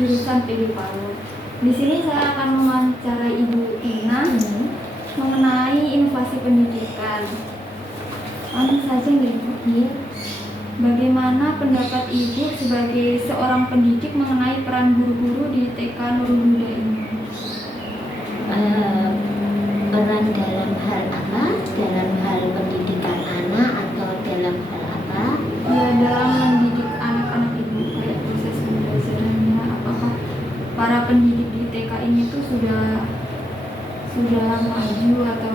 jurusan PD PAUD. Di sini saya akan mewawancarai Ibu Ina mengenai inovasi pendidikan. Langsung saja nih Ibu. Bagaimana pendapat Ibu sebagai seorang pendidik mengenai peran guru-guru di TK Nurul Huda ini? Peran dalam hal apa? Dalam hal pendidikan anak atau dalam hal apa? Ya, dalam mendidik anak-anak Ibu, kayak proses pembelajarannya, apakah para pendidik di TK ini tuh sudah maju atau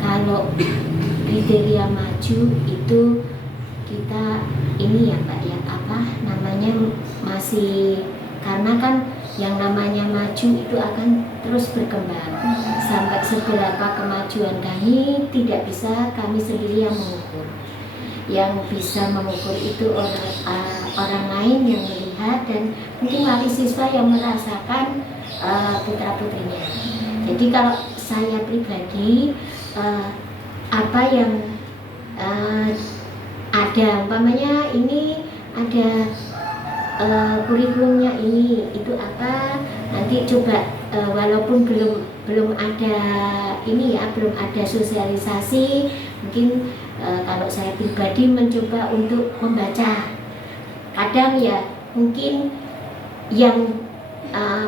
kalau kriteria maju itu kita ini ya Mbak ya, apa namanya, masih, karena kan yang namanya maju itu akan terus berkembang. Sampai seberapa kemajuan kami tidak bisa kami sendiri yang mengukur. Yang bisa mengukur itu orang lain yang melihat, dan mungkin wali siswa yang merasakan putra-putrinya. Jadi kalau saya pribadi, apa yang ada, umpamanya ini ada kurikulumnya ini, itu apa, nanti coba walaupun belum ada ini ya, belum ada sosialisasi, mungkin kalau saya pribadi mencoba untuk membaca. Kadang ya mungkin yang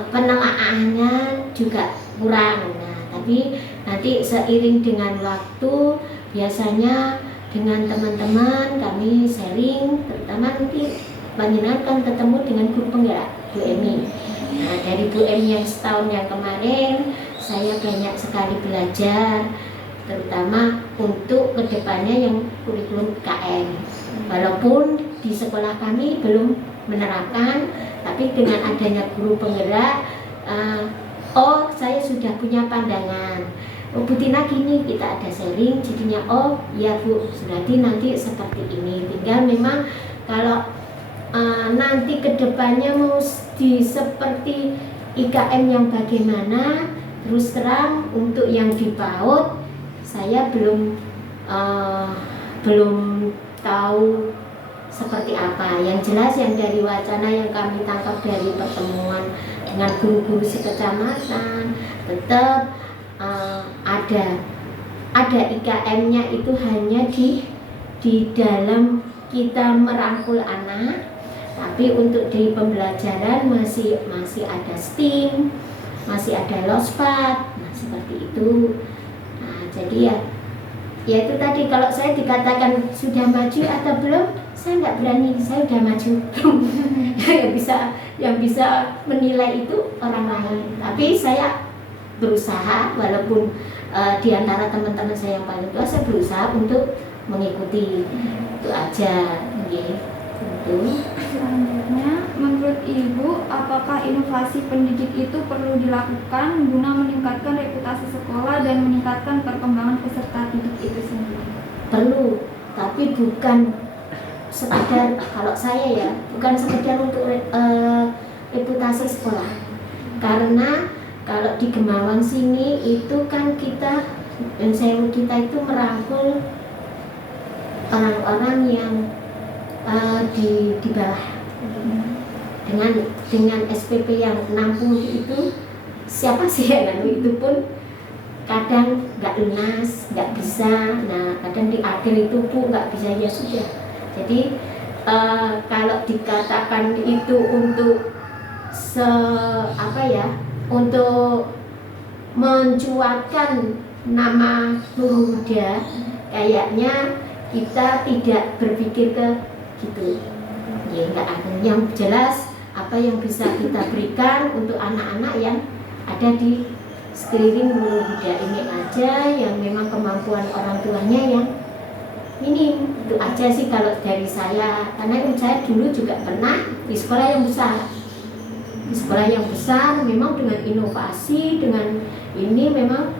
penelaahannya juga kurang. Nah, tapi nanti seiring dengan waktu, biasanya dengan teman-teman kami sharing, terutama nanti panjenengan kan ketemu dengan guru penggerak Bu Emi. Nah, dari Bu Emi yang setahun yang kemarin, saya banyak sekali belajar, terutama untuk kedepannya yang kurikulum KN. Walaupun di sekolah kami belum menerapkan, tapi dengan adanya guru penggerak, saya sudah punya pandangan. Oh Bu Tina gini, kita ada sharing, jadinya oh ya Bu, berarti nanti seperti ini. Tinggal memang kalau nanti kedepannya mesti seperti IKM yang bagaimana, terus terang untuk yang di PAUD saya belum tahu seperti apa. Yang jelas yang dari wacana yang kami tangkap dari pertemuan dengan guru-guru sekecamatan, tetap ada IKM-nya itu hanya di dalam kita merangkul anak, tapi untuk di pembelajaran masih ada STEAM, masih ada LOSPAT, nah seperti itu. Nah, jadi ya itu tadi, kalau saya dikatakan sudah maju atau belum, saya nggak berani, saya udah maju. yang bisa menilai itu orang lain. Tapi saya berusaha, walaupun di antara teman-teman saya yang paling tua, saya berusaha untuk mengikuti. Itu aja, gitu. Selanjutnya, menurut Ibu, apakah inovasi pendidik itu perlu dilakukan guna meningkatkan reputasi sekolah dan meningkatkan perkembangan peserta didik itu sendiri? Perlu, tapi bukan sekedar, kalau saya ya, bukan sekedar untuk reputasi sekolah. Karena kalau di Gemawang sini itu kan kita itu merangkul orang-orang yang di bawah, dengan SPP yang 60 itu siapa sih yang itu pun kadang nggak lunas, nggak bisa. Nah, kadang di akhir itu Bu nggak bisa, ya sudah. Jadi kalau dikatakan itu untuk untuk mencuatkan nama Nurul Huda, kayaknya kita tidak berpikir ke gitu. Ya enggak ada. Yang jelas apa yang bisa kita berikan untuk anak-anak yang ada di sekeliling Nurul Huda ini aja, yang memang kemampuan orang tuanya yang minim. Itu aja sih kalau dari saya. Karena saya dulu juga pernah di sekolah yang besar. Di sekolah yang besar memang dengan inovasi, dengan ini memang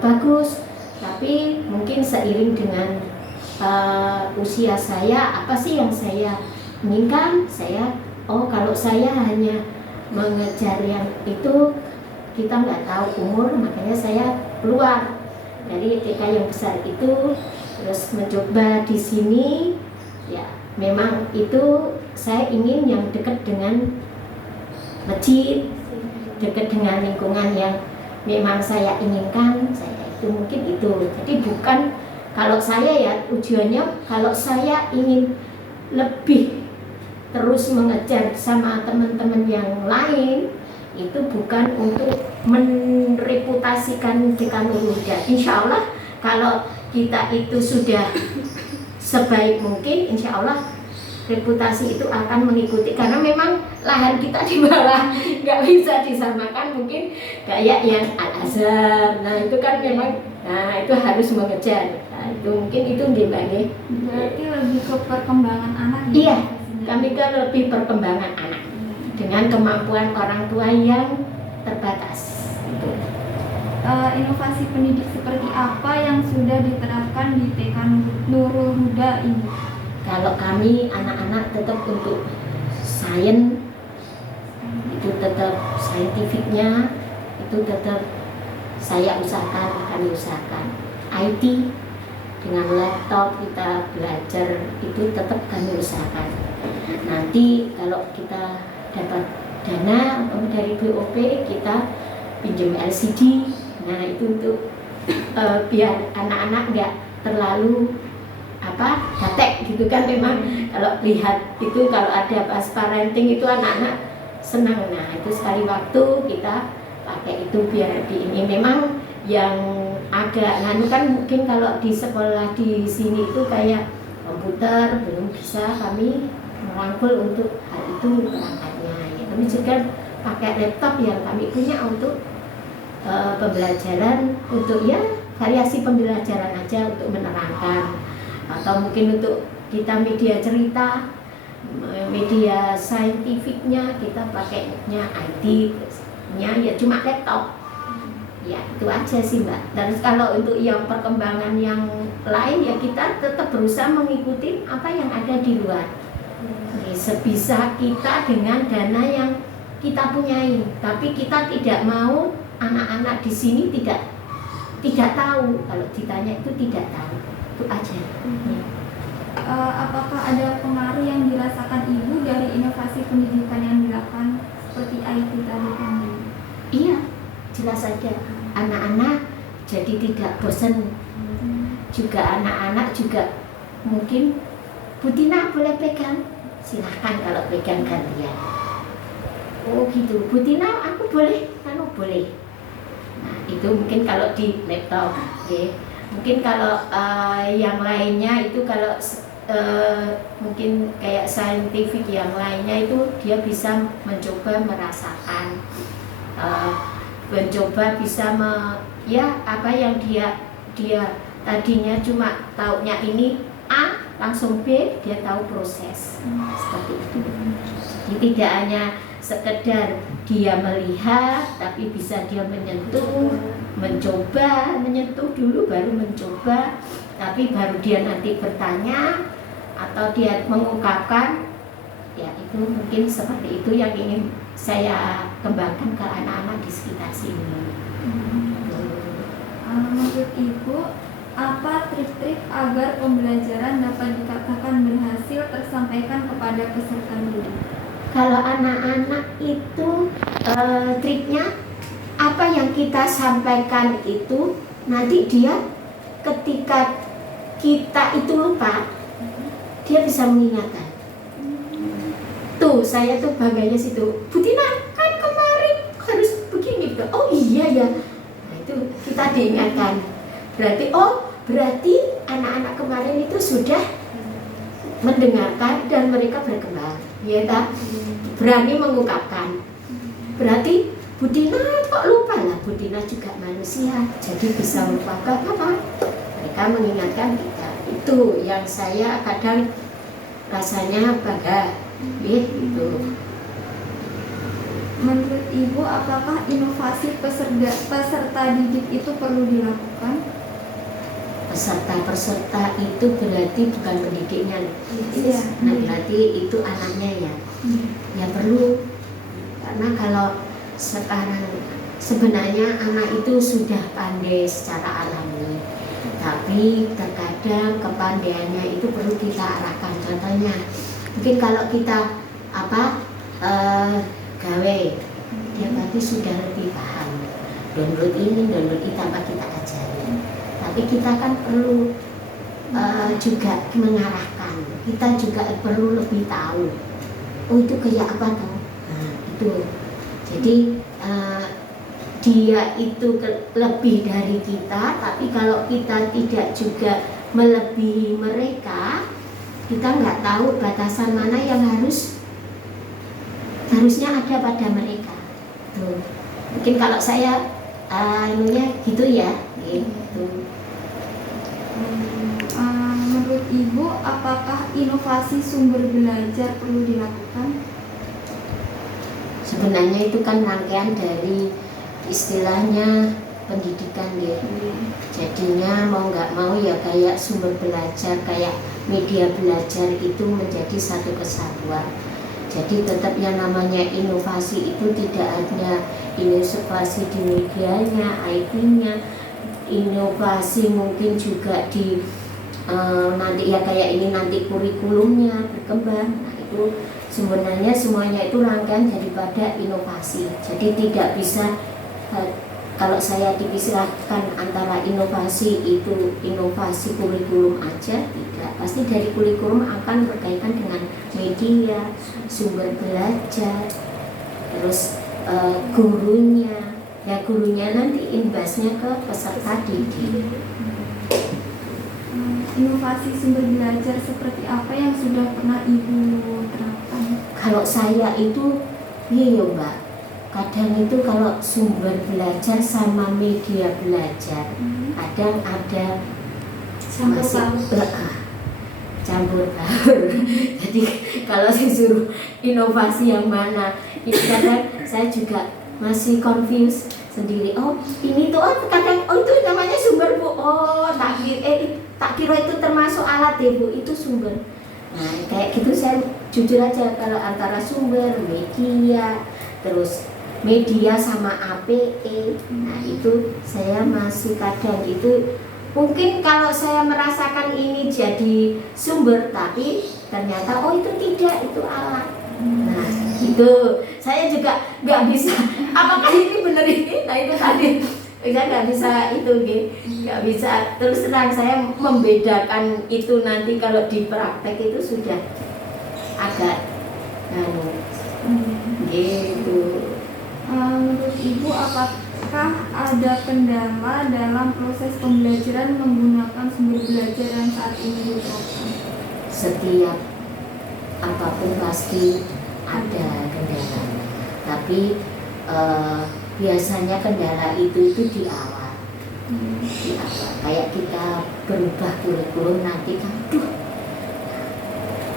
bagus. Tapi mungkin seiring dengan usia saya, apa sih yang saya inginkan? Kalau saya hanya mengejar yang itu, kita nggak tahu umur, makanya saya keluar dari TK yang besar itu, terus mencoba di sini, ya memang itu saya ingin yang dekat dengan masjid, dekat dengan lingkungan yang memang saya inginkan. Saya itu mungkin itu. Jadi bukan kalau saya ya tujuannya, kalau saya ingin lebih terus mengejar sama teman-teman yang lain, itu bukan untuk mereputasikan Dekan Nurul Huda. Insya Allah kalau kita itu sudah sebaik mungkin, insya Allah reputasi itu akan mengikuti, karena memang lahan kita di bawah nggak bisa disamakan mungkin kayak yang Al-Azhar. Nah itu kan memang, nah itu harus mengejar. Nah itu mungkin itu gimana? Berarti lebih ke perkembangan anak. Iya, kami kan lebih perkembangan anak dengan kemampuan orang tua yang terbatas. Inovasi pendidik seperti apa yang sudah diterapkan di TK Nurul Huda ini? Kalau kami anak-anak tetap untuk sains, itu tetap saintifiknya itu tetap saya usahakan, kami usahakan. IT dengan laptop kita belajar itu tetap kami usahakan. Nanti kalau kita dapat dana dari BOP, kita pinjam LCD. Nah itu untuk biar anak-anak nggak terlalu gatek gitu kan. Memang kalau lihat itu, kalau ada pas parenting itu anak-anak senang. Nah itu sekali waktu kita pakai itu biar di ini. Memang yang agak nganu kan mungkin kalau di sekolah di sini itu kayak komputer belum bisa kami merangkul untuk hal itu perangkatnya. Ya, kami juga pakai laptop yang kami punya untuk pembelajaran, untuk ya variasi pembelajaran aja untuk menerangkan, atau mungkin untuk kita media cerita, media saintifiknya kita pakainya IT-nya ya cuma laptop. Ya itu aja sih Mbak. Dan kalau untuk yang perkembangan yang lain ya kita tetap berusaha mengikuti apa yang ada di luar. Sebisa kita dengan dana yang kita punyai, tapi kita tidak mau anak-anak di sini tidak tahu. Kalau ditanya itu tidak tahu, itu aja. Apakah ada pengaruh yang dirasakan ibu dari inovasi pendidikan yang dilakukan seperti IT tadi kan? Iya, jelas saja. Anak-anak jadi tidak bosan. Juga anak-anak juga mungkin, Bu Tina boleh pegang, silahkan kalau pegang gantian. Oh gitu, Bu Tina aku boleh, boleh. Nah itu mungkin kalau di laptop, okay. Mungkin kalau yang lainnya itu kalau mungkin kayak saintifik yang lainnya itu dia bisa mencoba merasakan, mencoba bisa ya apa yang dia tadinya cuma taunya ini A langsung B, dia tahu proses seperti itu. Jadi tidak hanya sekedar dia melihat, tapi bisa dia menyentuh, mencoba, menyentuh dulu baru mencoba, tapi baru dia nanti bertanya atau dia mengungkapkan. Ya itu mungkin seperti itu yang ingin saya kembangkan ke anak-anak di sekitar sini. Menurut Ibu, apa trik-trik agar pembelajaran dapat dikatakan berhasil tersampaikan kepada peserta didik? Kalau anak-anak itu triknya apa yang kita sampaikan itu nanti dia ketika kita itu lupa, dia bisa mengingatkan. Tuh saya tuh bangganya situ, Bu Tina kan kemarin harus begini. Oh iya ya. Nah itu kita diingatkan. Berarti anak-anak kemarin itu sudah mendengarkan dan mereka berkembang, ya tak? Berani mengungkapkan. Berarti Bu Tina kok lupa lah, Bu Tina juga manusia, jadi bisa lupa. Gak apa-apa. Mereka mengingatkan kita. Itu yang saya kadang rasanya bangga, gitu. Menurut Ibu, apakah inovasi peserta didik itu perlu dilakukan? Peserta itu berarti bukan pendidiknya, Iya. Nah berarti itu anaknya ya. Ya perlu, karena kalau sekarang sebenarnya anak itu sudah pandai secara alami, Tapi terkadang kepandaiannya itu perlu kita arahkan. Contohnya, mungkin kalau kita gawe, dia berarti sudah lebih paham. Download ini, download itu tanpa kita ajarin. Tapi kita kan perlu juga mengarahkan. Kita juga perlu lebih tahu. Oh itu kayak apa tuh? Nah, itu. Jadi dia itu lebih dari kita, tapi kalau kita tidak juga melebihi mereka, kita nggak tahu batasan mana yang harusnya ada pada mereka. Tuh. Mungkin kalau saya gitu ya, gitu. Menurut Ibu, apakah inovasi sumber belajar perlu dilakukan? Sebenarnya itu kan rangkaian dari istilahnya pendidikan ya. Jadinya mau nggak mau ya kayak sumber belajar, kayak media belajar itu menjadi satu kesatuan. Jadi tetap yang namanya inovasi itu tidak hanya inovasi di medianya, IT-nya, inovasi mungkin juga di nanti ya kayak ini nanti kurikulumnya berkembang. Nah itu sebenarnya semuanya itu rangkaian daripada inovasi. Jadi tidak bisa kalau saya dipisahkan antara inovasi itu inovasi kurikulum aja, tidak. Pasti dari kurikulum akan berkaitan dengan media, sumber belajar, terus gurunya. Ya gurunya nanti imbasnya ke peserta didik. Inovasi sumber belajar seperti apa yang sudah pernah Ibu terapkan? Kalau saya itu, iya Mbak, kadang itu kalau sumber belajar sama media belajar, kadang ada campur baur. Jadi kalau saya suruh inovasi yang mana, itu kadang saya juga masih confused sendiri. Oh ini tuh kadang itu namanya sumber Bu. Oh tak kira itu termasuk alat ya Bu, itu sumber. Nah kayak gitu saya jujur aja kalau antara sumber media terus media sama APE, nah itu saya masih kadang itu mungkin kalau saya merasakan ini jadi sumber tapi ternyata oh itu tidak, itu alat. Nah itu saya juga nggak bisa apakah ini benar ini, nah itu tadi saya nggak bisa itu nggak bisa terus terang saya membedakan itu nanti kalau di praktek itu sudah agak gitu. Menurut Ibu, apakah ada kendala dalam proses pembelajaran menggunakan sumber belajar yang saat ini diterapkan? Setiap apapun pasti ada kendala, tapi biasanya kendala itu di awal. Di awal kayak kita berubah kurikulum nanti kan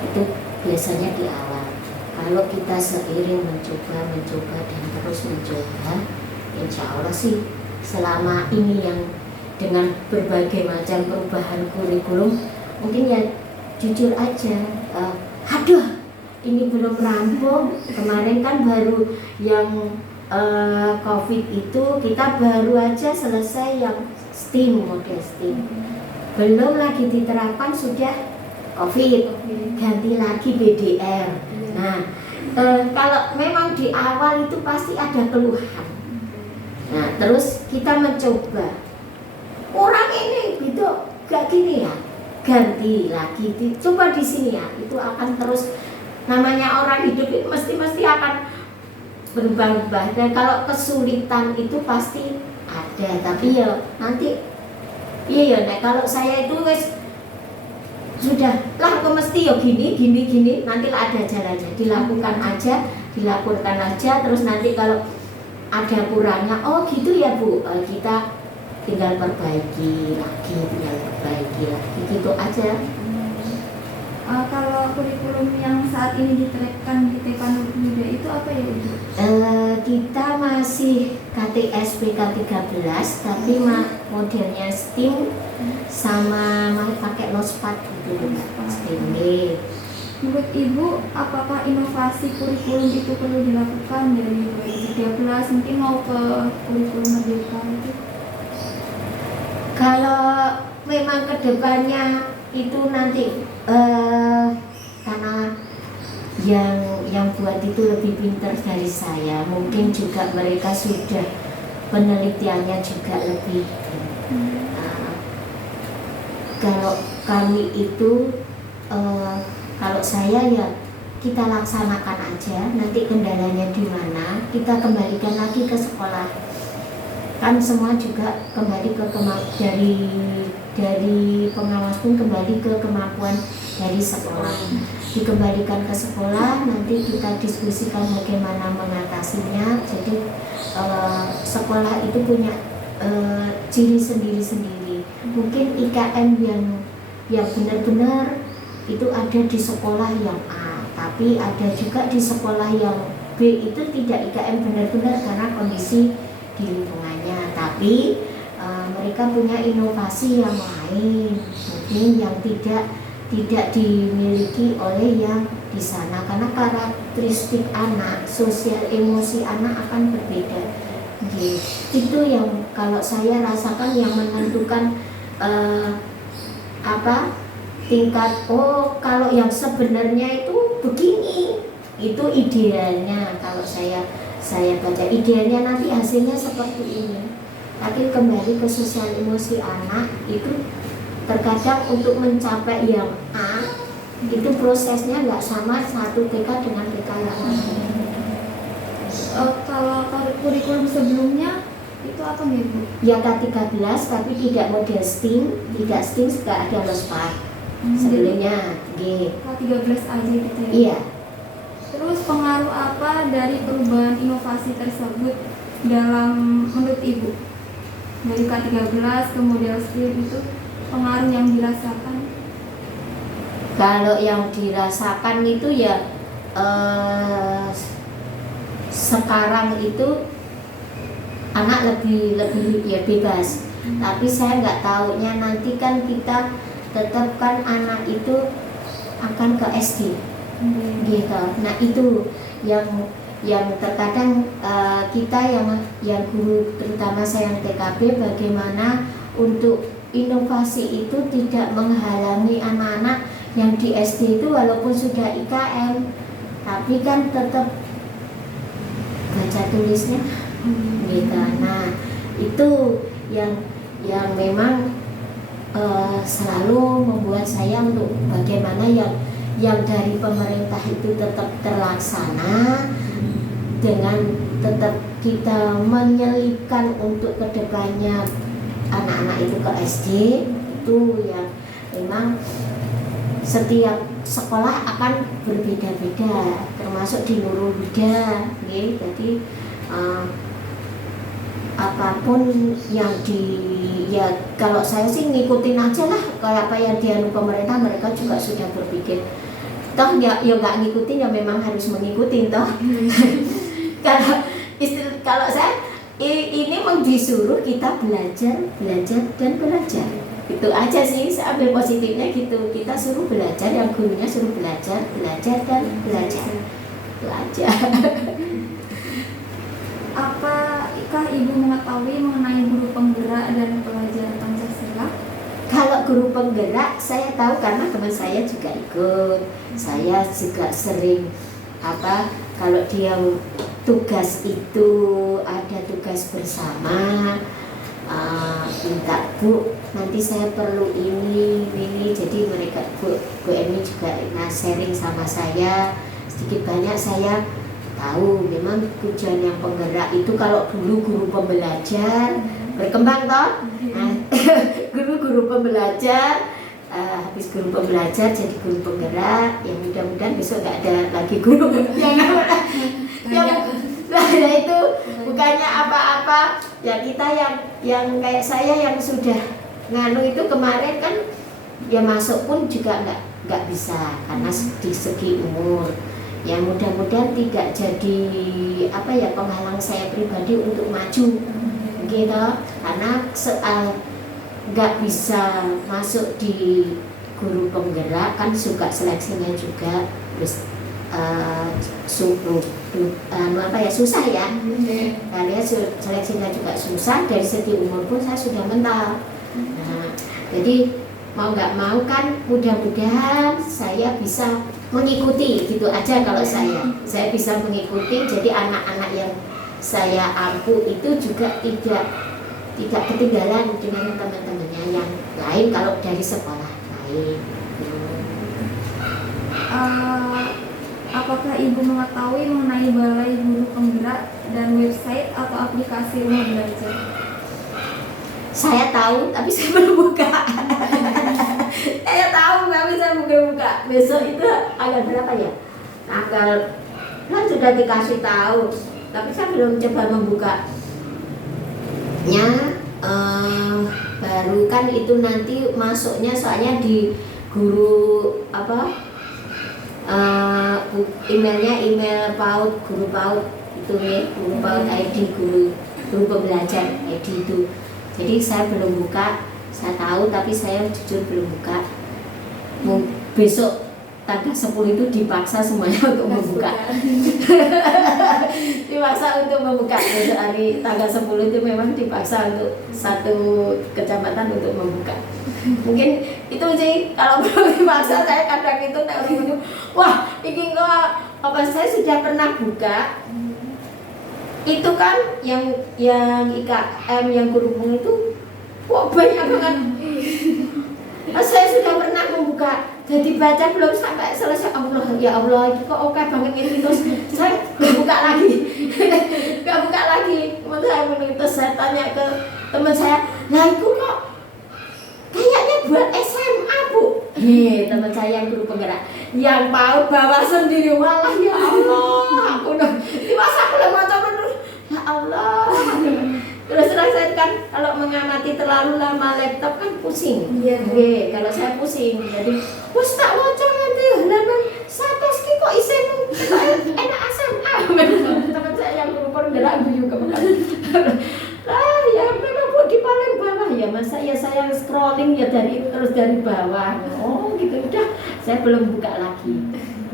itu biasanya di awal. Kalau kita seiring mencoba dan terus mencoba, insya Allah sih selama ini yang dengan berbagai macam perubahan kurikulum mungkin ya jujur aja ini belum rampung. Kemarin kan baru yang COVID itu kita baru aja selesai yang STEAM, model STEAM, belum lagi diterapkan sudah COVID, ganti lagi BDR. Nah kalau memang di awal itu pasti ada keluhan. Nah terus kita mencoba orang ini gitu gak gini ya, ganti lagi coba di sini ya, itu akan terus namanya orang hidup itu mesti akan berubah-ubah. Dan kalau kesulitan itu pasti ada, tapi ya nanti iya ya kalau saya itu wes sudah lah aku mesti ya gini nanti lah ada jalannya, dilakukan aja terus nanti kalau ada kurangnya oh gitu ya Bu, kita tinggal perbaiki lagi gitu aja. Kalau kurikulum yang saat ini diterapkan di TK Nur Muda itu apa ya Ibu? Kita masih KTSP K13 tapi modelnya STEAM sama pakai nospad gitu STEAM. Menurut Ibu, apakah inovasi kurikulum itu perlu dilakukan dari 2013 mungkin mau ke kurikulum merdeka itu? Kalau memang kedepannya itu nanti karena yang buat itu lebih pintar dari saya, mungkin juga mereka sudah penelitiannya juga lebih. Kalau kami itu kalau saya ya kita laksanakan aja, nanti kendalanya di mana kita kembalikan lagi ke sekolah. Kan semua juga kembali ke dari pengawas pun kembali ke kemampuan dari sekolah, dikembalikan ke sekolah, nanti kita diskusikan bagaimana mengatasinya. Jadi sekolah itu punya ciri sendiri-sendiri. Mungkin IKM yang benar-benar itu ada di sekolah yang A, tapi ada juga di sekolah yang B itu tidak IKM benar-benar karena kondisi di lingkungannya, tapi mereka punya inovasi yang lain, mungkin yang tidak dimiliki oleh yang di sana, karena karakteristik anak, sosial emosi anak akan berbeda. Itu yang kalau saya rasakan yang menentukan tingkat kalau yang sebenarnya itu begini, itu idealnya. Kalau saya baca idealnya nanti hasilnya seperti ini, tapi kembali ke sosial emosi anak itu terkadang untuk mencapai yang A itu prosesnya nggak sama satu TK dengan TK yang lain. Kalau kurikulum sebelumnya itu apa nih Bu? Ya K13 tapi tidak model STEAM, tidak STEAM sudah ada LOSPAR sebelumnya K13 aja gitu ya? Iya. Terus pengaruh apa dari perubahan inovasi tersebut dalam menurut Ibu? Dari K13 ke model STEAM itu pengaruh yang dirasakan? Kalau yang dirasakan itu ya sekarang itu anak lebih ya bebas, tapi saya nggak taunya nanti kan kita tetapkan anak itu akan ke SD gitu. Nah itu yang terkadang kita yang guru, terutama saya yang TKB, bagaimana untuk inovasi itu tidak menghalangi anak-anak yang di SD itu walaupun sudah IKM, tapi kan tetap baca tulisnya gitu. Nah itu yang memang selalu membuat saya untuk bagaimana yang dari pemerintah itu tetap terlaksana, dengan tetap kita menyelipkan untuk kedepannya anak-anak itu ke SD. Itu yang memang setiap sekolah akan berbeda-beda, termasuk di Nurul Huda. Jadi apapun yang kalau saya sih ngikutin aja lah kayak apa yang dianu pemerintah. Mereka juga sudah berpikir toh ya nggak ngikutin ya memang harus mengikuti toh. kalau saya ini disuruh kita belajar dan belajar, itu aja sih. Saya ambil positifnya gitu, kita suruh belajar, yang gurunya suruh belajar dan belajar. Apakah Ibu mengetahui mengenai guru penggerak dan pelajar Pancasila? Kalau guru penggerak saya tahu karena teman saya juga ikut. Saya juga sering kalau dia tugas itu ada tugas bersama, minta Bu nanti saya perlu ini, jadi mereka Bu Emi juga sharing sama saya, sedikit banyak saya tahu. Memang tujuan yang penggerak itu kalau dulu guru pembelajar berkembang toh, guru pembelajar habis guru pembelajar jadi guru penggerak. Yang mudah-mudahan besok nggak ada lagi guru yang itu bukannya apa-apa ya. Kita yang kayak saya yang sudah nganu itu kemarin kan ya masuk pun juga nggak bisa karena di segi umur. Ya mudah-mudahan tidak jadi penghalang saya pribadi untuk maju gitu, karena nggak bisa masuk di guru penggerak kan suka seleksinya juga terus susah ya. Kalian seleksinya juga susah, dari segi umur pun saya sudah mental. Nah Jadi mau nggak mau kan mudah-mudahan saya bisa mengikuti gitu aja. Kalau saya bisa mengikuti, jadi anak-anak yang saya ampu itu juga tidak ketinggalan dengan teman-temannya yang lain kalau dari sekolah lain. Apakah Ibu mengetahui mengenai Balai Guru Penggerak dan website atau aplikasi Rumah Belajar? Saya tahu, tapi saya belum buka. Saya tahu, tapi saya belum buka. Besok itu tanggal berapa ya? Tanggal kan sudah dikasih tahu, tapi saya belum coba membukanya. Baru kan itu nanti masuknya soalnya di guru emailnya email PAUD, guru PAUD itu ya, guru PAUD ID, guru pembelajar ID itu. Jadi saya belum buka, saya tahu tapi saya jujur belum buka. Besok tanggal 10 itu dipaksa semuanya untuk membuka. Dipaksa untuk membuka. Besok hari tanggal 10 itu memang dipaksa untuk satu kecamatan untuk membuka. Mungkin itu sih, kalau belum dipaksa saya kadang itu wah ini kok apa, saya sudah pernah buka. Itu kan yang IKM yang kerubung itu kok banyak banget. Saya sudah pernah membuka, jadi baca belum sampai selesai. Allah, ya Allah, itu kok oke banget ini. Terus saya nggak buka lagi. Terus saya tanya ke teman saya, lah itu kok kayaknya buat SMA Bu. Teman saya yang guru penggerak, yang PAUD bawa sendiri. Walah ya Allah, aku udah masa aku udah baca terus. Ya Allah. Terus saya kan kalau mengamati terlalu lama laptop kan pusing. Iya. Kalau saya pusing, jadi wes tak waca nanti halaman 100 ki kok isemu enak asam. Teman saya yang guru penggerak juga makan. Ya memang Bu di paling bawah ya, masa ya saya scrolling ya terus dari bawah. Oh gitu, udah saya belum buka lagi.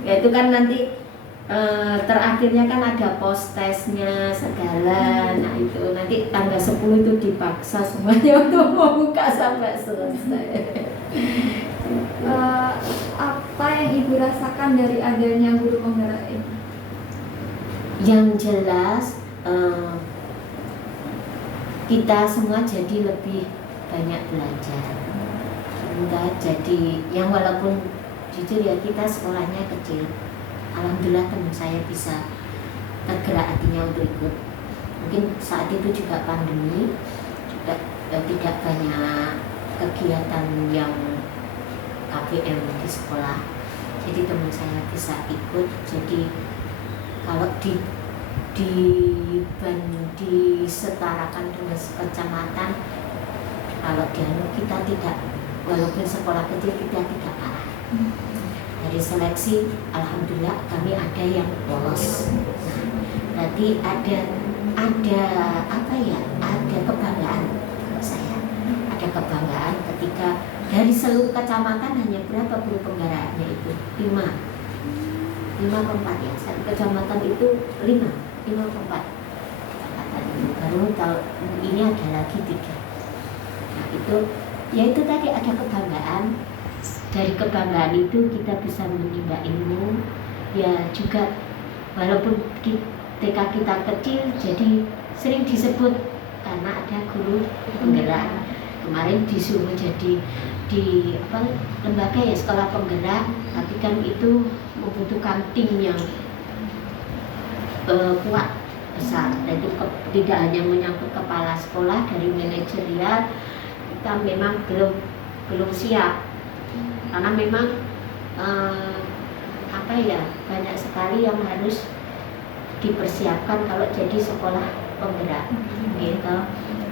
Ya itu kan nanti terakhirnya kan ada post testnya segala. Nah itu nanti tanggal 10 itu dipaksa semuanya untuk membuka sampai selesai. Apa yang Ibu rasakan dari adanya guru penggerak ini? Yang jelas kita semua jadi lebih banyak belajar. Kita jadi yang walaupun jujur ya kita sekolahnya kecil, alhamdulillah teman saya bisa tergerak hatinya untuk ikut. Mungkin saat itu juga pandemi, juga tidak banyak kegiatan yang KBM di sekolah. Jadi teman saya bisa ikut. Jadi kalau disetarakan dengan kecamatan, kalau kita tidak, walaupun sekolah kecil kita tidak kalah. Dari seleksi, alhamdulillah kami ada yang lolos. Nah, berarti ada apa ya? Ada kebanggaan saya. Ada kebanggaan ketika dari seluruh kecamatan hanya berapa guru penggeraknya itu? 5 ke 4 ya. Satu kecamatan itu 5 ke 4 kecamatan itu. Baru tahun ini ada lagi 3. Nah itu, ya itu tadi ada kebanggaan. Dari kebanggaan itu kita bisa menimba ilmu. Ya juga walaupun TK kita kecil, jadi sering disebut karena ada guru penggerak. Kemarin disuruh jadi di lembaga ya, sekolah penggerak, tapi kan itu membutuhkan tim yang kuat, besar. Dan itu tidak hanya menyangkut kepala sekolah, dari manajerial kita memang belum siap, karena memang banyak sekali yang harus dipersiapkan kalau jadi sekolah penggerak gitu.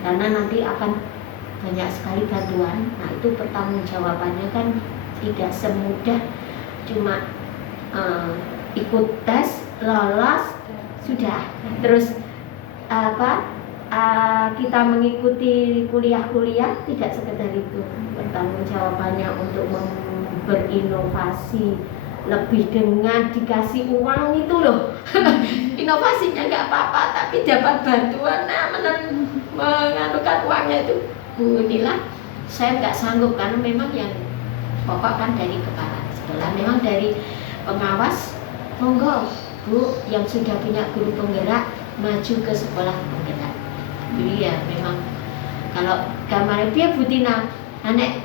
Karena nanti akan banyak sekali bantuan. Nah itu pertanggungjawabannya kan tidak semudah cuma ikut tes, lolos, sudah. Terus kita mengikuti kuliah-kuliah, tidak sekedar itu. Pertanggungjawabannya untuk berinovasi lebih dengan dikasih uang itu loh. Inovasinya nggak apa-apa, tapi dapat bantuan, menganukan uangnya itu. Bu, inilah saya nggak sanggup karena memang yang pokok kan dari kepala sekolah, memang dari pengawas monggo Bu yang sudah punya guru penggerak maju ke sekolah penggerak. Jadi ya memang kalau gambarnya dia Bu Tina, anek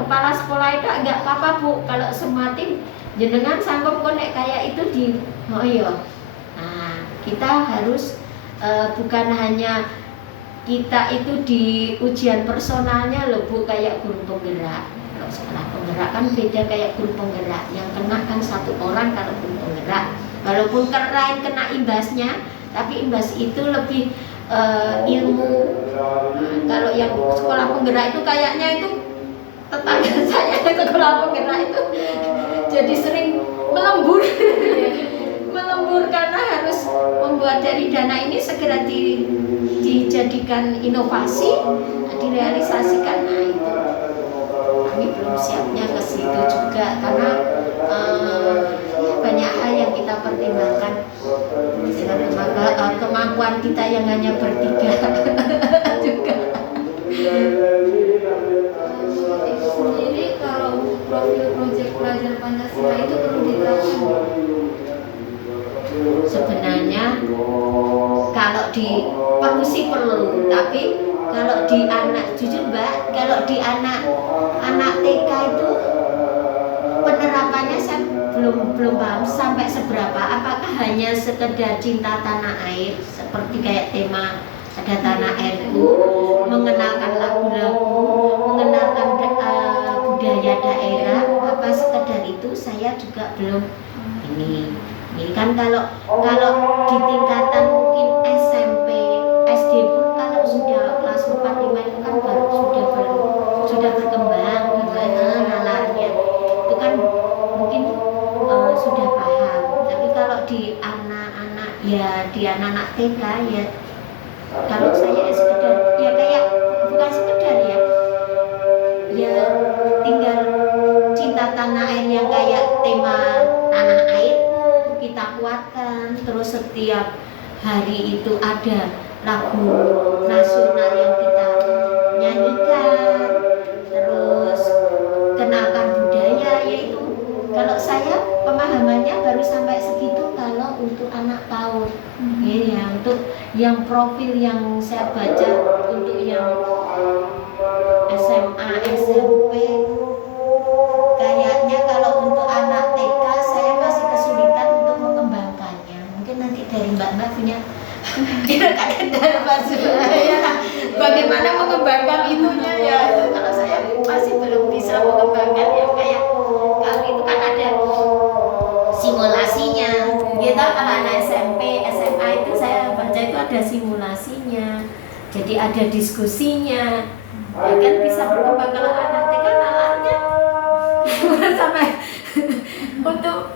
kepala sekolah itu enggak apa-apa Bu, kalau semua tim jenengan sanggup konek kayak itu di oh iya. Nah kita harus bukan hanya kita itu di ujian personalnya loh Bu kayak guru penggerak. Kalau sekolah penggerak kan beda kayak guru penggerak, yang kena kan satu orang kalau guru penggerak. Walaupun lain kena imbasnya, tapi imbas itu lebih ilmu. Nah, kalau yang sekolah penggerak itu kayaknya itu tetangga saya sekolah penggerak itu jadi sering melembur. Melembur karena harus membuat dari dana ini segera dijadikan inovasi, direalisasikan. Nah itu kami belum siapnya ke situ juga karena banyak hal yang kita pertimbangkan dengan kemampuan kita yang hanya bertiga juga. Itu sendiri kalau profil proyek pelajar Pancasila itu perlu diterapkan. Sebenarnya kalau di perlu sih perlu, tapi kalau di anak jujur Mbak, kalau di anak TK itu penerapannya saya belum paham sampai seberapa. Apakah hanya sekedar cinta tanah air seperti kayak tema ada tanah airku, mengenalkan lagu-lagu, mengenalkan budaya daerah, apa sekedar itu saya juga belum ini kan kalau di tingkatan mungkin SMP, SD pun kalau sudah kelas 4, 5 itu kan baru sudah berkembang nalarnya itu kan mungkin sudah paham. Tapi kalau di anak-anak TK ya kalau saya sekedar ya kayak bukan sekedar ya tinggal cinta tanah air yang kayak tema tanah airku kita kuatkan, terus setiap hari itu ada lagu nasional yang kita nyanyikan, terus kenalkan budaya. Yaitu kalau saya pemahamannya baru sampai segitu kalau untuk anak PAUD. Ya, untuk yang profil yang saya baca untuk yang SMA, SMP kayaknya kalau untuk anak TK saya masih kesulitan untuk mengembangkannya. Mungkin nanti dari Mbak punya bagaimana mengembangkan itunya ya. Kalau saya masih belum bisa mengembangkan ya kayak kalau itu kan ada simulasinya. Gitu kalau anak SMP, SMA itu saya baca itu ada simulasinya. Jadi ada diskusinya. Ya kan bisa berkembang. Kalau anak TK nalarnya sampai untuk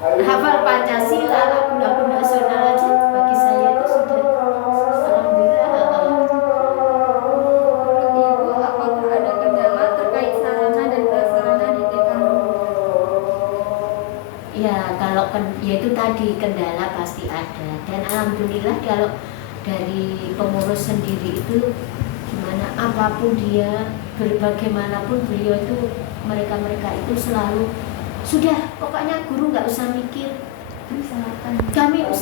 hafal Pancasila, lagu-lagu nasional aja bagi saya itu sudah alhamdulillah. Menurut Ibu, apakah ada kendala terkait sarana dan prasarana di TK? Ya kalau ya itu tadi kendala pasti ada, dan alhamdulillah kalau dari pengurus sendiri itu gimana apapun dia berbagaimanapun beliau itu mereka itu selalu sudah pokoknya guru nggak usah mikir, kami akan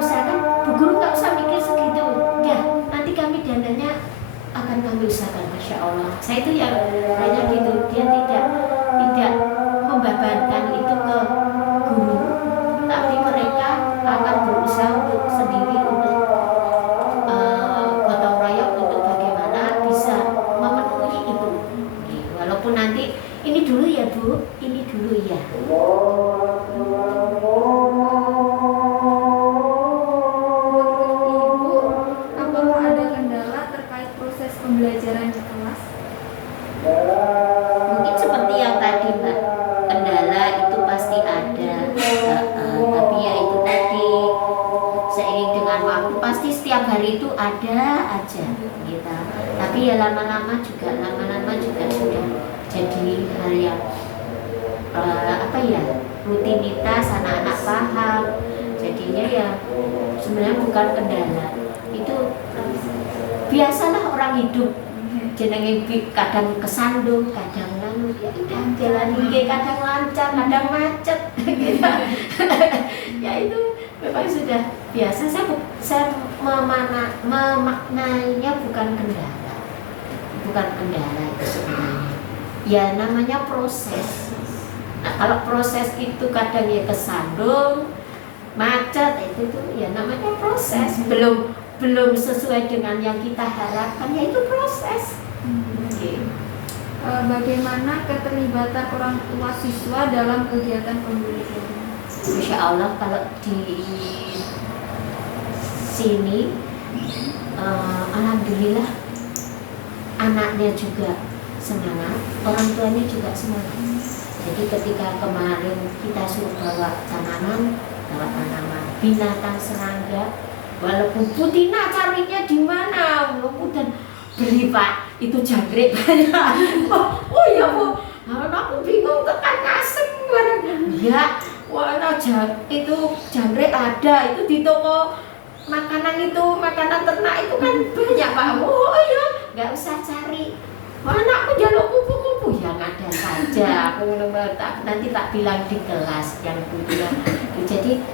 usahakan Bu Guru nggak usah mikir segitu ya, nanti kami dananya akan kami usahakan. Masya Allah, saya itu yang hanya gitu, dia tidak membebankan itu ke guru, tapi mereka akan berusaha untuk sendiri untuk gotong royong untuk bagaimana bisa memenuhi itu. Walaupun nanti ini dulu ya Bu, ini dulu ya. Menurut Ibu, apakah ada kendala terkait proses pembelajaran di kelas? Mungkin seperti yang tadi Mbak, kendala itu pasti ada. Tapi ya itu tadi seiring dengan waktu pasti setiap hari itu ada aja gitu. Tapi ya lama-lama juga sudah jadi hal yang rutinitas, anak-anak paham. Jadinya ya sebenarnya bukan kendala, itu itu biasalah orang hidup jenenge kadang kesandung, kadang lalu ya udah jalan iki, kadang lancar, kadang macet gitu. Ya itu memang sudah biasa. Saya memaknainya bukan kendala itu sebenarnya. Ya namanya proses. Nah, kalau proses itu kadang ya kesandung, macet, itu tuh ya namanya proses. Belum sesuai dengan yang kita harapkan, ya itu proses. Okay. Bagaimana keterlibatan orang tua siswa dalam kegiatan pembelajaran? Insya Allah kalau di sini alhamdulillah anaknya juga semangat, orang tuanya juga semangat. Jadi ketika kemarin kita suruh bawa tanaman, binatang serangga, walaupun Putina carinya di mana, dan beli Pak, itu jangkrik banyak. Oh ya Bu, aku bingung tekan asem ya. Wah, itu jangkrik ada, itu di toko makanan ternak itu kan banyak Pak. Oh iya, nggak usah cari. Mana aku jaluk kupu-kupu yang ada saja. Aku nanti tak bilang di kelas yang bilang. Jadi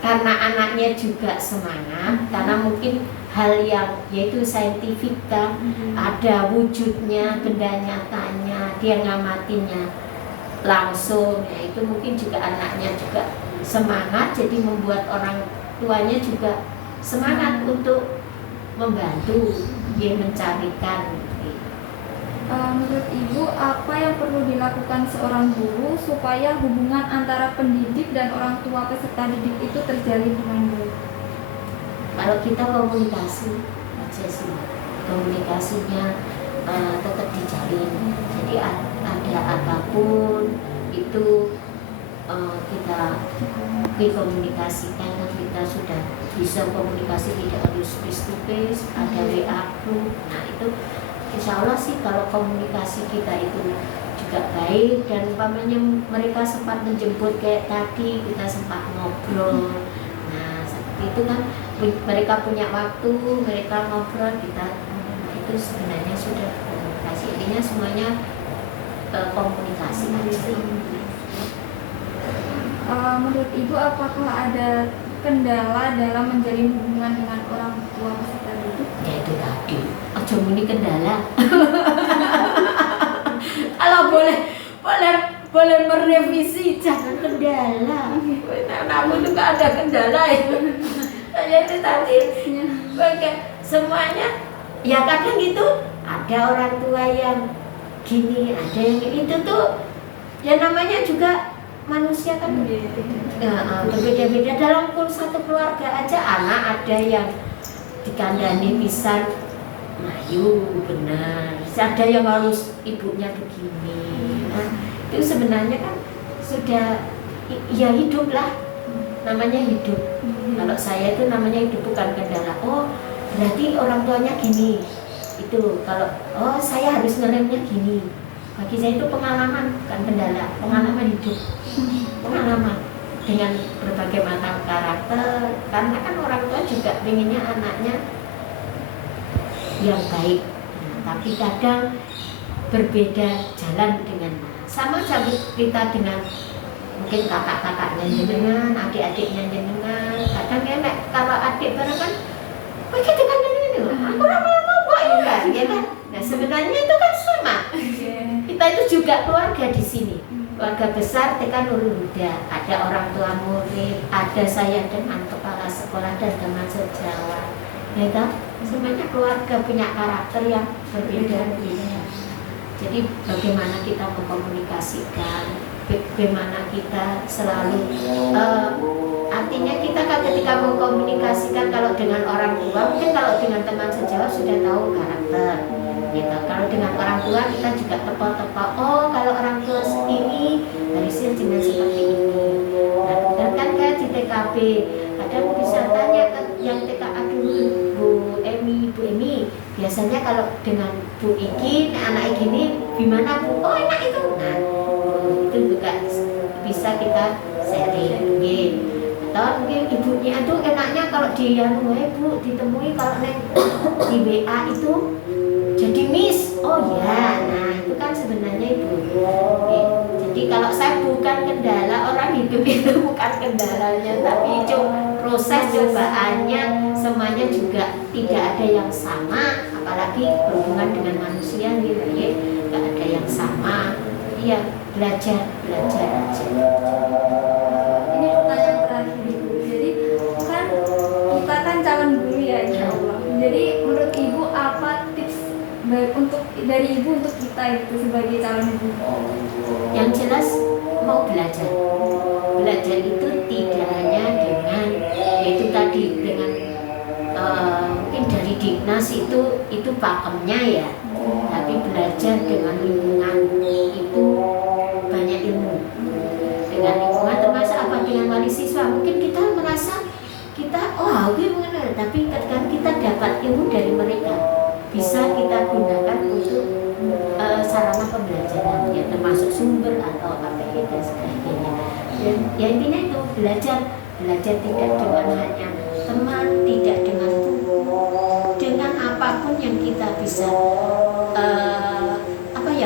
karena anaknya juga semangat, karena mungkin hal yang yaitu saintifika, ada wujudnya, benda nyatanya, dia ngamatinnya langsung, ya itu mungkin juga anaknya juga semangat, jadi membuat orang tuanya juga semangat untuk membantu dia mencarikan. Menurut Ibu, apa yang perlu dilakukan seorang guru supaya hubungan antara pendidik dan orang tua peserta didik itu terjalin dengan baik? Kalau kita komunikasi aja sih, komunikasinya tetap dijalin. Jadi ada apapun itu kita dikomunikasikan, kita sudah bisa komunikasi, tidak harus face to face, ada WA group. Nah itu insya Allah sih kalau komunikasi kita itu juga baik, dan umpamanya mereka sempat menjemput kayak tadi kita sempat ngobrol. Nah seperti itu kan mereka punya waktu, mereka ngobrol, kita itu sebenarnya sudah komunikasi. Intinya semuanya komunikasi aja. Menurut Ibu, apakah ada kendala dalam menjalin hubungan dengan orang tua peserta didik? Ya itu tadi, ojo muni kendala. Kalau boleh merevisi, jangan kendala. Namun itu nggak ada kendala ya. Saya itu tadi semuanya ya kadang gitu, ada orang tua yang gini, ada yang itu tuh ya namanya juga manusia kan berbeda-beda. Dalam satu keluarga aja anak ada yang dikandani pisan mayu benar, ada yang harus ibunya begini. Nah, itu sebenarnya kan sudah ya hidup lah, namanya hidup. Kalau saya itu namanya hidup, bukan kendala. Oh berarti orang tuanya gini, itu kalau oh saya harus ngeremnya gini. Bagi saya itu pengalaman, bukan kendala, pengalaman hidup, pengalaman dengan berbagai macam karakter. Karena kan orang tua juga pengennya anaknya yang baik, nah, tapi kadang berbeda jalan dengan sama kita dengan mungkin kakak-kakaknya jenengan, adik-adiknya jenengan. Kadang ya kalau adik bareng kan, kita kan ini loh, aku lama-lama kok ya kan. Nah sebenarnya itu kan sama. Kita itu juga keluarga di sini, keluarga besar TK Nurul Huda. Ada orang tua murid, ada saya dengan kepala sekolah dan teman sejawat. Ya kan? Semuanya keluarga punya karakter yang berbeda-beda. Jadi bagaimana kita mengkomunikasikan, bagaimana kita selalu artinya kita kan ketika mengkomunikasikan, kalau dengan orang tua mungkin, kalau dengan teman sejawat sudah tahu karakter gitu. Kalau dengan orang tua kita juga tepok-tepok, oh kalau orang tua ini harusnya dengan seperti ini. Nah dan kan kayak di TKP kadang bisa tanya ke yang TKA dulu, Bu Emi, biasanya kalau dengan Bu Iki, anak gini gimana Bu? Oh enak itu. Nah itu juga bisa kita sharing. nonton mungkin ibunya itu enaknya kalau di Bu ditemui kalau di WA itu jadi miss. Oh ya, nah itu kan sebenarnya ibu. Jadi kalau saya bukan kendala, orang hidup itu bukan kendalanya, tapi proses cobaannya semuanya juga tidak ada yang sama, apalagi berhubungan dengan manusia gitu ya, nggak ada yang sama. Iya, belajar aja. Ini pertanyaan terakhir Ibu. Jadi kan kita kan calon guru ya insya Allah. Jadi menurut Ibu apa tips baik dari Ibu untuk kita itu sebagai calon guru? Yang jelas mau belajar. Belajar itu tidak hanya dengan yaitu tadi dengan mungkin dari Dignas itu pakemnya ya. Tapi belajar dengan lingkungan itu banyak ilmu. Dengan lingkungan termasuk apa dengan wali siswa mungkin kita merasa kita gimana, tapi ketika kita dapat ilmu dari mereka bisa kita gunakan untuk sarana pembelajaran ya, termasuk sumber atau APK dan sebagainya. Dan ya intinya itu belajar tidak dengan hanya teman, tidak dengan buku, dengan apapun yang kita bisa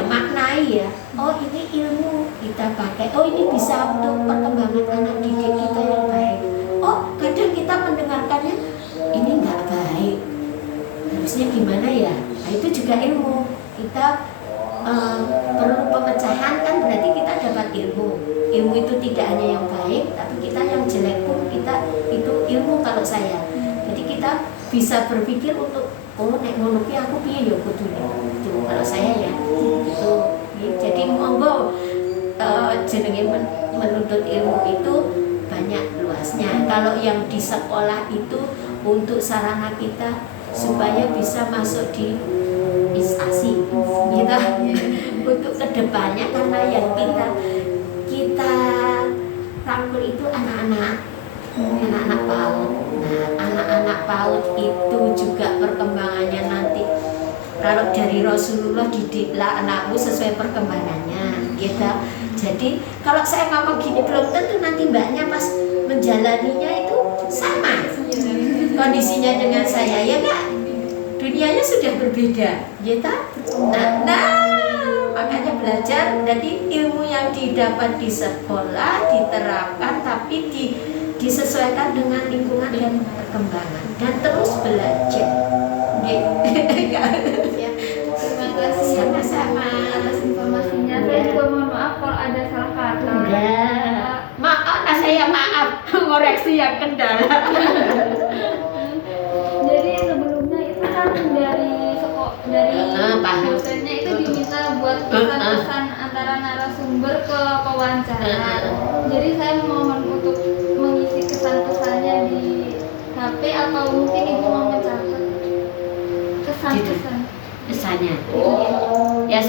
maknai ya. Oh ini ilmu kita pakai. Oh ini bisa untuk perkembangan anak didik kita yang baik. Oh kadang kita mendengarkannya ini nggak baik. Harusnya gimana ya? Nah itu juga ilmu. Kita perlu pemecahan kan berarti kita dapat ilmu. Ilmu itu tidak hanya yang baik, tapi kita yang jelek pun kita itu ilmu kalau saya. Jadi kita bisa berpikir untuk nek ngono ki aku piye ya kudune. Itu kalau saya ya. Itu. Jadi monggo jenenge menuntut ilmu itu banyak luasnya. Kalau yang di sekolah itu untuk sarana kita supaya bisa masuk di instansi kita untuk kedepannya, karena yang kita rangkul itu anak-anak PAUD. Nah, anak-anak PAUD itu juga perkembangannya nanti kalau dari Rasulullah didiklah anakmu sesuai perkembangannya gitu. Jadi kalau saya ngomong gini belum tentu nanti mbaknya pas menjalaninya itu sama kondisinya dengan saya, ya enggak? Dunianya sudah berbeda gitu. Nah makanya belajar. Jadi ilmu yang didapat di sekolah diterapkan tapi disesuaikan dengan lingkungan dan perkembangan dan terus belajar. Ya, terima kasih sama-sama atas informasinya. Saya juga mohon maaf kalau ada salah kata. Maaf, saya maaf ngoreksi yang kendala. Jadi sebelumnya itu kan dari dosennya itu diminta buat pesan-pesan antara narasumber ke pewawancara. Jadi saya mohon untuk mengisi kesan-pesannya di HP atau mungkin ibu mau mencatat kesannya. Ya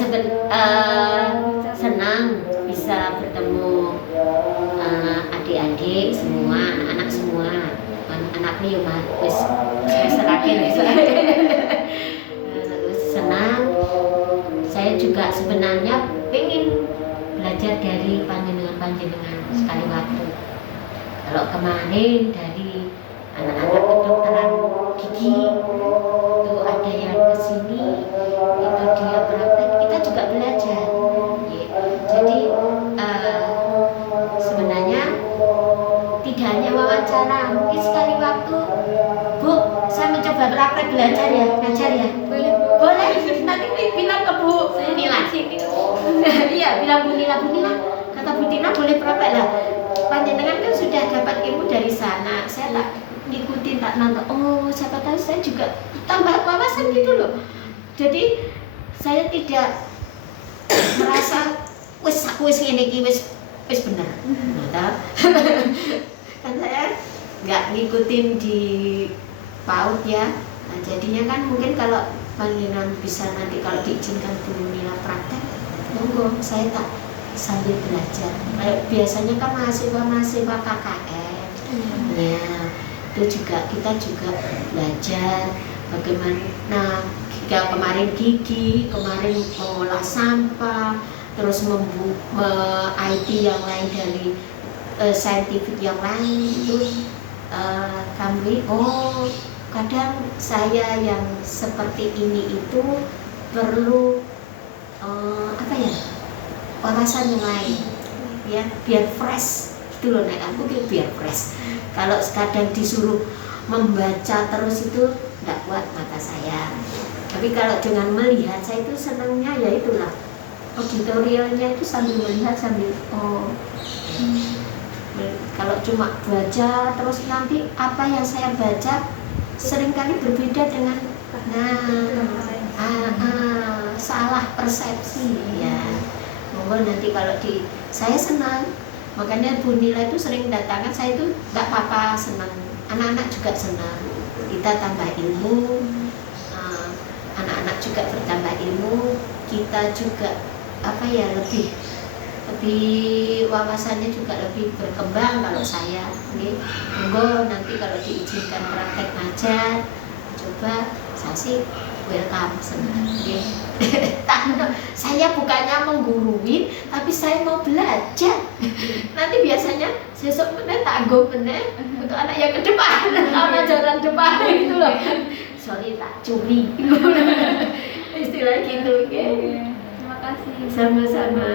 senang bisa bertemu adik-adik semua, anak-anak semua. Anaknya ya wis serakin senang. Saya juga sebenarnya pengen belajar dari panjenengan sekali waktu. Kalau kemarin dari anak-anak kedokteran gigi itu ada yang kesini, itu dia praktek, kita juga belajar. Jadi sebenarnya tidak hanya wawancara, mungkin sekali waktu, Bu, saya mencoba praktek belajar ya, ngajar ya. Boleh, nanti bilang ke Bu Nila. Iya, bilang Bu Nila, kata Bu Tina boleh praktek lah. Panjenengan kan sudah dapat ilmu dari sana, saya tak ngikutin, tak nonton. Oh, siapa tahu saya juga tambah wawasan gitu loh. Jadi saya tidak merasa aku wis ngene iki wis bener. Kan saya nggak ngikutin di PAUD ya. Nah, jadinya kan mungkin kalau panjenengan bisa nanti kalau diizinkan Bu Nila praktek, monggo saya tak sambil belajar. Kayak biasanya kan mahasiswa KKN. Ya, itu juga kita juga belajar bagaimana kemarin gigi, kemarin mengolah sampah, terus IT yang lain dari saintifik yang lain itu kami kadang saya yang seperti ini itu perlu wawasan yang lain ya, biar fresh gitu loh. Nek aku biar fresh. Kalau kadang disuruh membaca terus itu tidak kuat mata saya. Tapi kalau dengan melihat, saya itu senangnya ya itulah auditorialnya itu sambil melihat sambil kalau cuma baca terus nanti apa yang saya baca seringkali berbeda dengan salah persepsi ya. Monggo nanti kalau saya senang, makanya Bu Nila itu sering datangan, saya itu nggak apa-apa, senang, anak-anak juga senang, kita tambah ilmu, anak-anak juga bertambah ilmu, kita juga lebih wawasannya juga lebih berkembang. Kalau saya monggo nanti kalau diizinkan praktek ngajar, coba saya sih welcome, senang. Saya bukannya menggurui, tapi saya mau belajar. Nanti biasanya besok meneh tak go meneh untuk anak yang ke depan, ajaran depan gitu loh. Sorry tak curi. Istilah gitu. Terima kasih. Sama-sama.